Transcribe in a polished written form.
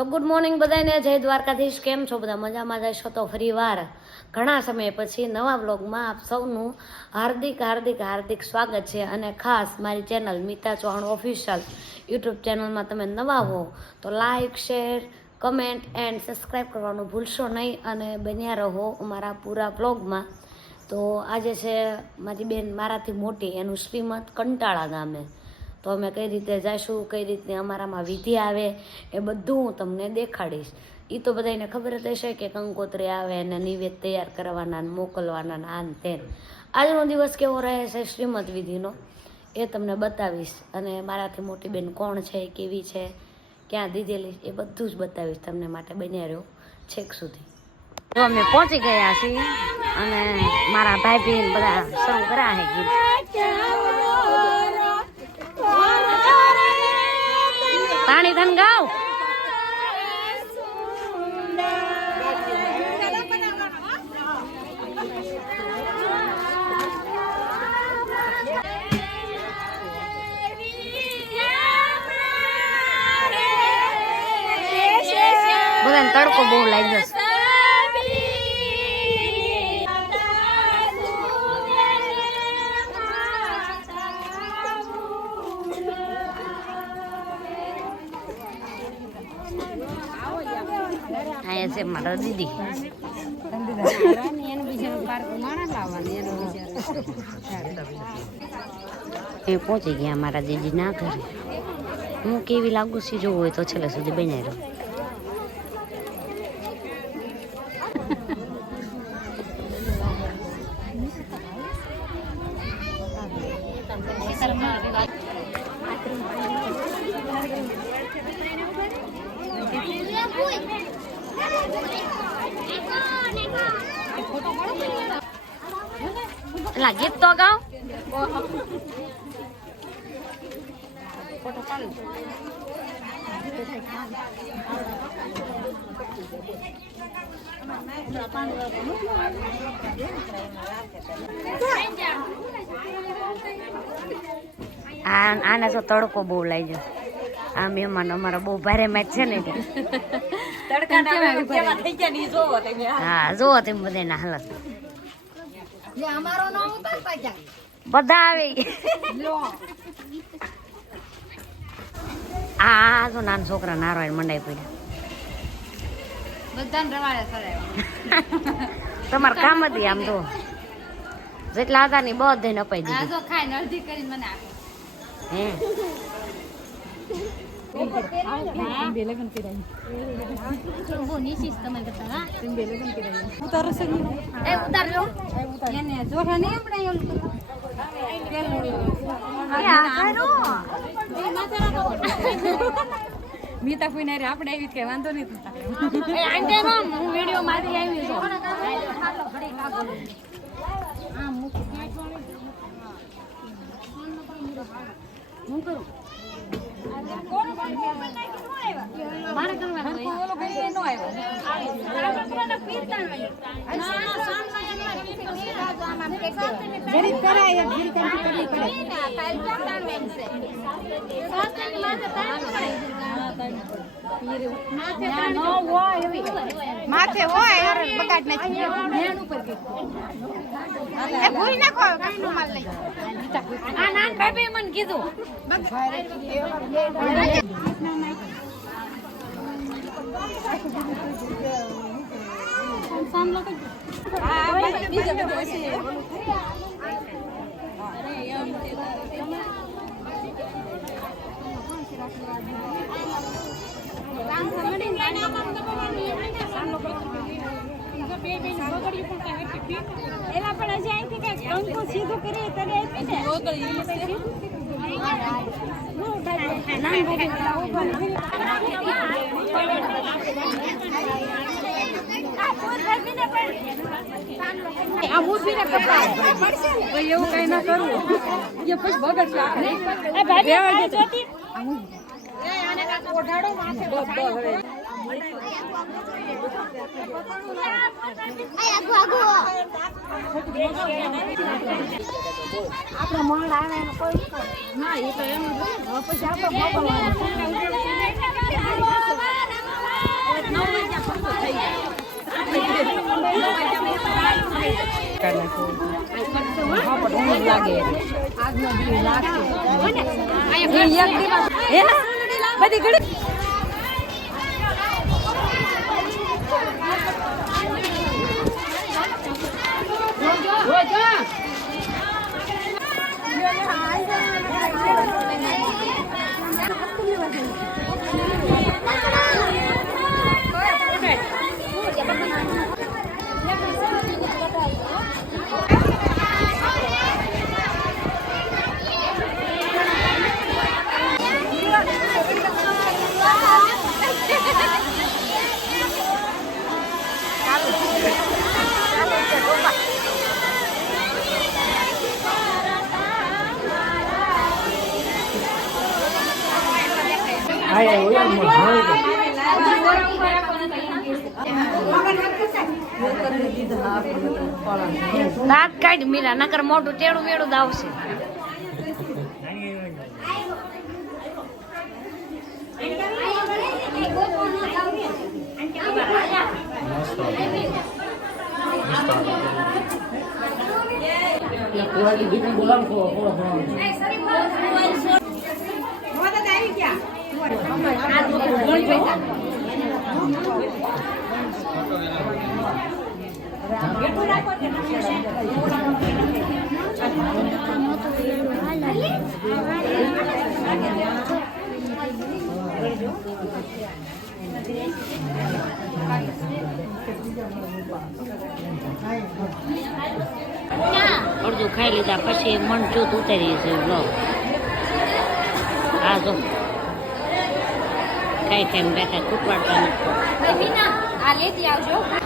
તો good morning બધાને, જય દ્વારકાધીશ. કેમ છો બધા? મજામાં જશો તો ફરીવાર ઘણા સમય પછી નવા વ્લોગમાં આપ સૌનું હાર્દિક હાર્દિક હાર્દિક સ્વાગત છે. અને ખાસ મારી channel Mita Chauhan official YouTube ચેનલમાં તમે નવા હો તો like, share, comment and subscribe કરવાનું ભૂલશો નહીં અને બન્યા રહો અમારા પૂરા વ્લોગમાં. તો આજે છે મારી બેન મારાથી મોટી, એનું શ્રીમદ કંટાળા ગામે. તો અમે કઈ રીતે જઈશું, કઈ રીતે અમારામાં વિધિ આવે એ બધું હું તમને દેખાડીશ. એ તો બધાને ખબર જ હશે કે કંકોત્રી આવે અને નિવેદ તૈયાર કરવાના, મોકલવાના, આન તેન. આજનો દિવસ કેવો રહે છે શ્રીમદ વિધિનો એ તમને બતાવીશ. અને મારાથી મોટી બેન કોણ છે, કેવી છે, ક્યાં દીધેલી, એ બધું જ બતાવીશ તમને. માટે બન્યા રહ્યો છેક સુધી. તો અમે પહોંચી ગયા છીએ અને મારા ભાઈ બહેન બધા શરૂ કર્યા છે ગીત. પાણી ધન ગાવ. બધાને તડકો બહુ લાગ્યો છે. અહીંયા છે મારા દીદી. એ પહોંચી ગયા મારા દીદી ના ઘરે. હું કેવી લાગુ છું જોવું હોય તો છેલ્લે સુધી બનાવી રહું. લા ગીત તો ગાઓ. આના જો તડકો બહુ લાગ્યો. આ મહેમાન અમારા બહુ ભારે મેચ છે ને. હા જોવો તમે બધાના હાલત. બધા આવી. આ જો નાના છોકરા નારો મંડાઈ પડ્યા. તમારે કામ હતી આમ તો જેટલા હતા ને બધે અપાઈ દીધી. હે મીતા ફોઈને આપણે આવી કઈ વાંધો નહીં. વિડીયો માંથી આવી હું કરું મારે માથે હોય બગાડ નથી. ભૂલી નાખો માલ લઈ. આ નાન ભાઈ મને કીધું એલા પણ હજી અહીંથી કઈક કંકુ સીધું કરી તને આપી એવું કઈ ના કરવું આપડે મોડ આવે કોઈ ના એ તો એમ પછી આપણે બધી ઘડી દાંત કાઢ મીરા નકર મોટું ટેડું મેળું આવશે. અડધું ખાઈ લીધા પછી મન ચોથ ઉતારીએ છીએ. હા જો ખાઈ ખાઈને બેઠા કૂટવાડતા નથી.